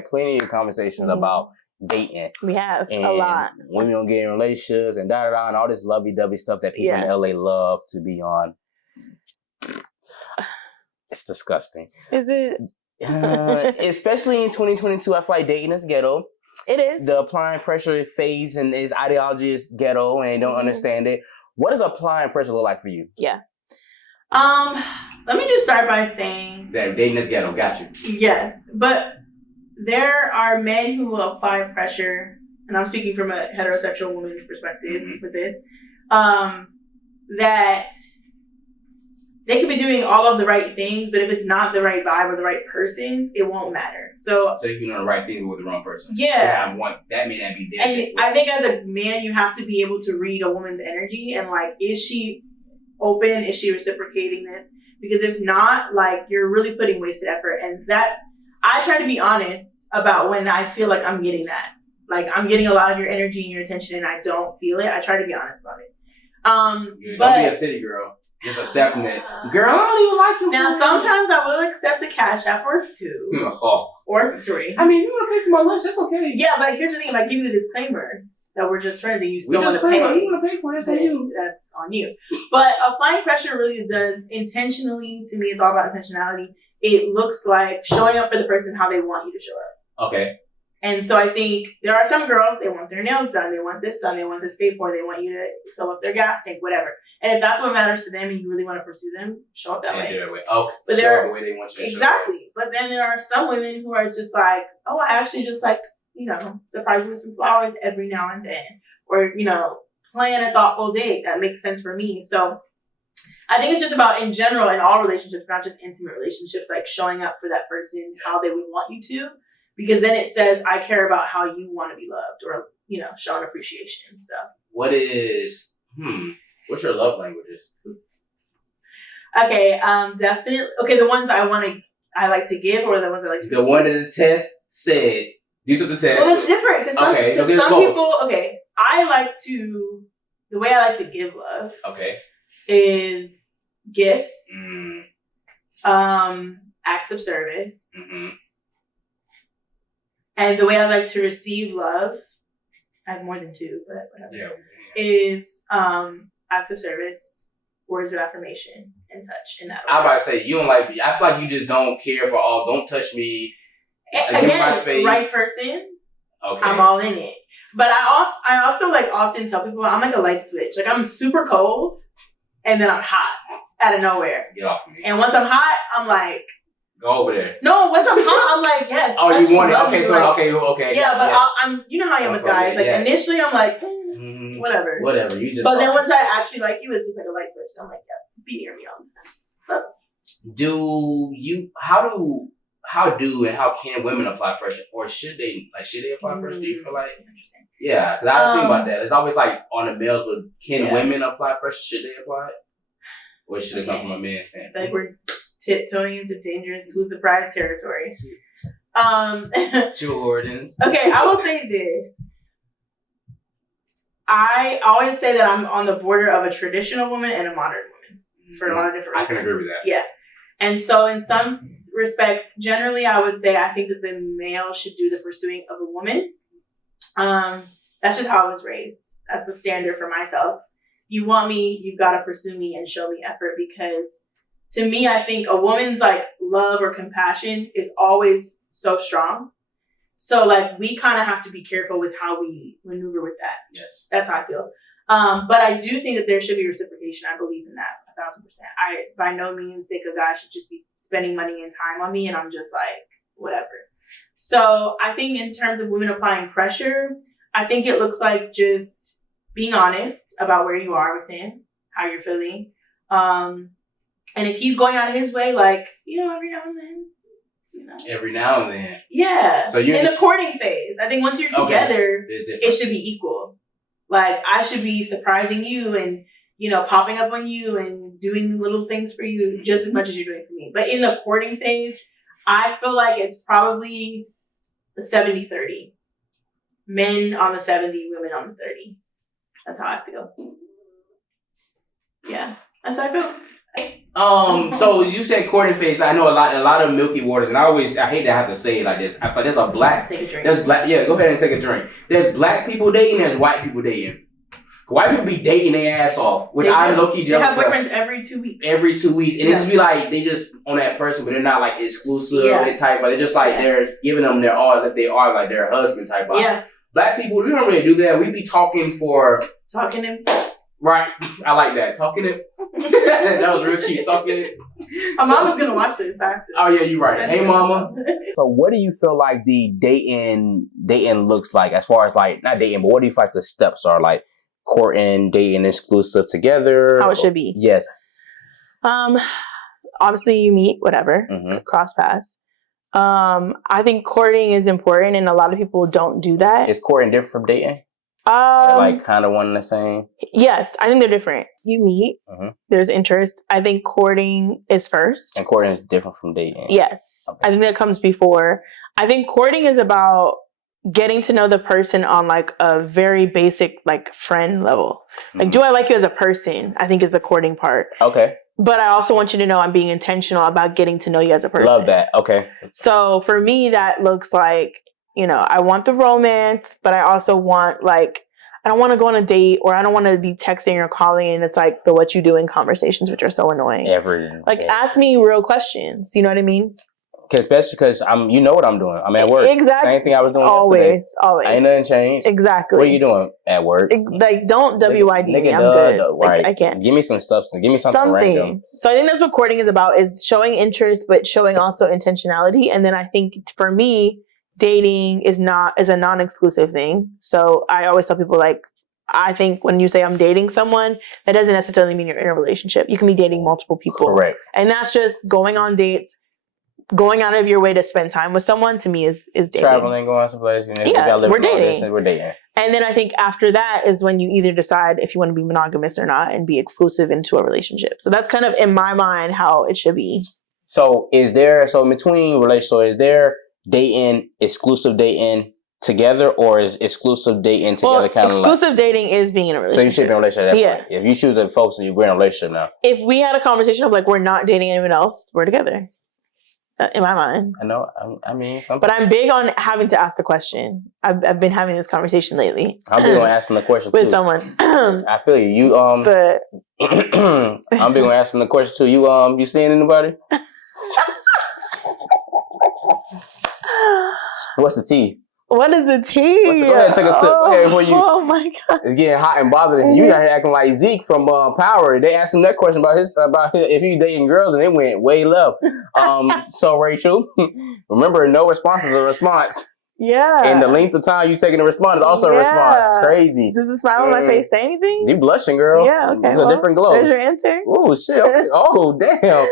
had plenty of conversations about dating. We have and a lot. Women don't get in relationships and da-da-da and all this lovey-dovey stuff that people in LA love to be on. It's disgusting. Is it? Especially in 2022, I feel like dating is ghetto. It is. The applying pressure phase and his ideology is ghetto and don't understand it. What does applying pressure look like for you? Yeah. Let me just start by saying that dating is ghetto. Got you. Yes, but there are men who will apply pressure, and I'm speaking from a heterosexual woman's perspective with this, that they could be doing all of the right things, but if it's not the right vibe or the right person, it won't matter. So you can do the right thing with the wrong person. Yeah. That may not be there. And I think as a man, you have to be able to read a woman's energy and like, is she open? Is she reciprocating this? Because if not, like, you're really putting wasted effort. And that, I try to be honest about when I feel like I'm getting that. Like, I'm getting a lot of your energy and your attention and I don't feel it. I try to be honest about it. But don't be a city girl. Just accepting it. Girl, I don't even like you. Now, sometimes I will accept a cash app or two. Or three. I mean, if you want to pay for my lunch, that's okay. Yeah, but here's the thing. If I give you the disclaimer that we're just friends and you still want to pay. You want to pay for it, that's on you. That's on you. But applying pressure really does intentionally, to me, it's all about intentionality. It looks like showing up for the person how they want you to show up. Okay. And so I think there are some girls, they want their nails done, they want this done, they want this paid for, they want you to fill up their gas tank, whatever. And if that's what matters to them and you really want to pursue them, show up that way. Oh, but show up the way they want you to exactly. show up. But then there are some women who are just like, oh, I actually just like, surprise you with some flowers every now and then. Or, plan a thoughtful date that makes sense for me. So I think it's just about, in general, in all relationships, not just intimate relationships, like showing up for that person how they would want you to. Because then it says, I care about how you want to be loved or, showing appreciation. So what's your love languages? Okay, definitely. Okay, the ones I like to give or the ones I like to receive? The one that the test said, you took the test. Well, it's different because some people, the way I like to give love is gifts, acts of service. And the way I like to receive love, I have more than two, but whatever, is acts of service, words of affirmation, and touch. In that order. I'm about to say, you don't like me. I feel like you just don't care for all, don't touch me. Again, give my space. Right person, okay. I'm all in it. But I also like often tell people I'm like a light switch. Like I'm super cold, and then I'm hot out of nowhere. Get off of me. And once I'm hot, I'm like, go over there. No, once I'm hot, I'm like, yes. Oh, you want it? Okay, so like, okay. Yeah, but I'm, you know how I am with guys. Like initially, I'm like, whatever. You just. But then once I actually like you, it's just like a light switch. So I'm like, yeah, be near me all the time. How do and how can women apply pressure, or should they apply pressure? Do you feel like? That's interesting. Yeah, because I think about that. It's always like on the males, but can women apply pressure? Should they apply it, or should it come from a man's standpoint? Like we're tiptoeing into dangerous who's the prize territory. Jordans. Okay, I will say this. I always say that I'm on the border of a traditional woman and a modern woman for a lot of different reasons. I can agree with that. Yeah. And so in some respects, generally I would say I think that the male should do the pursuing of a woman. That's just how I was raised. That's the standard for myself. You want me, you've got to pursue me and show me effort, because to me, I think a woman's like love or compassion is always so strong. So like we kind of have to be careful with how we maneuver with that. Yes. That's how I feel. But I do think that there should be reciprocation. I believe in that 1,000%. I by no means think a guy should just be spending money and time on me and I'm just like, whatever. So I think in terms of women applying pressure, I think it looks like just being honest about where you are with him, how you're feeling. And if he's going out of his way, like, every now and then. Every now and then. Yeah. So you're in the courting phase. I think once you're together, it should be equal. Like, I should be surprising you and, popping up on you and doing little things for you just as much as you're doing for me. But in the courting phase, I feel like it's probably a 70-30. Men on the 70, women on the 30. That's how I feel. Yeah. That's how I feel. So you said courting phase. I know a lot of milky waters, and I hate to have to say it like this. I feel there's a black. Take a drink. There's black. Yeah, go ahead and take a drink. There's black people dating. There's white people dating. White people be dating their ass off, which I low-key jealous They have boyfriends every 2 weeks. Every 2 weeks. And it just be like, they just on that person, but they're not like exclusive type, but they're just like, they're giving them their all as if they are like their husband type of. Yeah. Black people, we don't really do that. We be talking him. Right. I like that. Talking him. That was real cute. Talking him. My mama's going to watch this. Oh, yeah, you're right. Hey, mama. So what do you feel like the dating looks like as far as like, not dating, but what do you feel like the steps are like? Courting, dating, exclusive together. How it should be. Yes. Obviously you meet, whatever, cross paths. I think courting is important, and a lot of people don't do that. Is courting different from dating? Like kind of one and the same? Yes, I think they're different. You meet, there's interest. I think courting is first. And courting is different from dating? Yes. Okay. I think that comes before. I think courting is about getting to know the person on like a very basic like friend level. Like, do I like you as a person? I think is the courting part. Okay. But I also want you to know I'm being intentional about getting to know you as a person. Love that. Okay. So for me, that looks like, you know, I want the romance, but I also want like, I don't want to go on a date, or I don't want to be texting or calling and it's like the what you doing conversations, which are so annoying. Ask me real questions. You know what I mean? Especially because you know what I'm doing. I'm at work. Exactly. Same thing I was doing yesterday. Always. Ain't nothing changed. Exactly. What are you doing at work? Like, don't WID me. I'm good. Right. I can't. Give me some substance. Give me something random. So I think that's what courting is about, is showing interest, but showing also intentionality. And then I think for me, dating is a non-exclusive thing. So I always tell people, like, I think when you say I'm dating someone, that doesn't necessarily mean you're in a relationship. You can be dating multiple people. Correct. And that's just going on dates. Going out of your way to spend time with someone, to me, is dating. Traveling, going someplace. You know, we're dating. We're dating. And then I think after that is when you either decide if you want to be monogamous or not and be exclusive into a relationship. So that's kind of, in my mind, how it should be. So in between relationships, is there dating, exclusive dating together, or is exclusive dating together kind of like... exclusive dating is being in a relationship. So you should be in a relationship at that point. If you choose to focus on you're in a relationship now. If we had a conversation of like, we're not dating anyone else, we're together. In my mind. I know. I mean, something. But I'm big on having to ask the question. I've been having this conversation lately. I'm big on asking the question with too. someone. I feel you. But I'm big on asking the question too. You seeing anybody? What's the tea? What is the tea? Go ahead, take a sip. Oh my God. It's getting hot and bothering. You got here acting like Zeke from Power. They asked him that question about if he's dating girls, and it went way left. So Rachel, remember, no response is a response. Yeah. And the length of time you taking a response is also a response. Crazy. Does the smile on my face say anything? You blushing, girl. Yeah, okay. It's a different glow. There's your answer. Oh, shit. Okay. Oh, damn.